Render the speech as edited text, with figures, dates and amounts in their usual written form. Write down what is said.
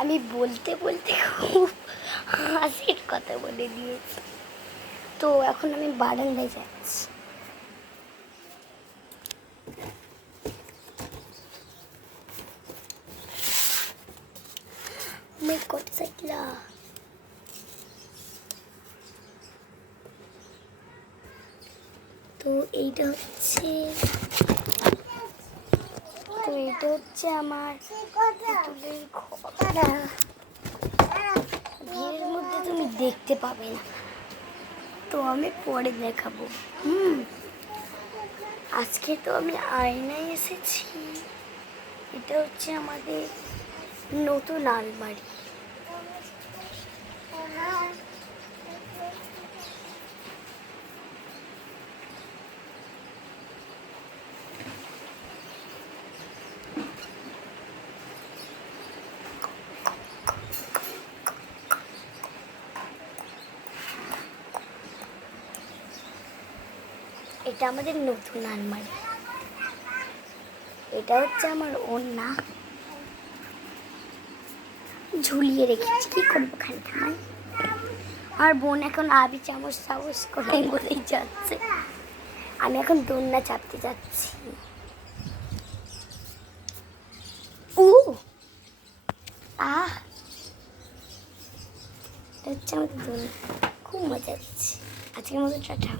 আমি বলতে বলতে খুব হাসির কথা বলে দিয়েছি। তো এখন আমি বারান্দায় যাচ্ছি। তো এইটা হচ্ছে আমার পুতুলের ঘর। ভিড়ের মধ্যে তুমি দেখতে পাবে না, তো আমি পরে দেখাবো। আজকে তো আমি আয়নায় এসেছি। এটা হচ্ছে আমাদের নতুন আলমারি। এটা আমাদের নতুন আলমারি। এটা হচ্ছে আমার ওড়না, ঝুলিয়ে রেখেছি। কি করবো খানখানায়। আর বোন এখন আবি চামচ চামচ করে বলেই যাচ্ছে। আমি এখন দোলনা চাপতে যাচ্ছি। হচ্ছে আমাদের দোলনা, খুব মজা হচ্ছে। আজকের মতো টাটা।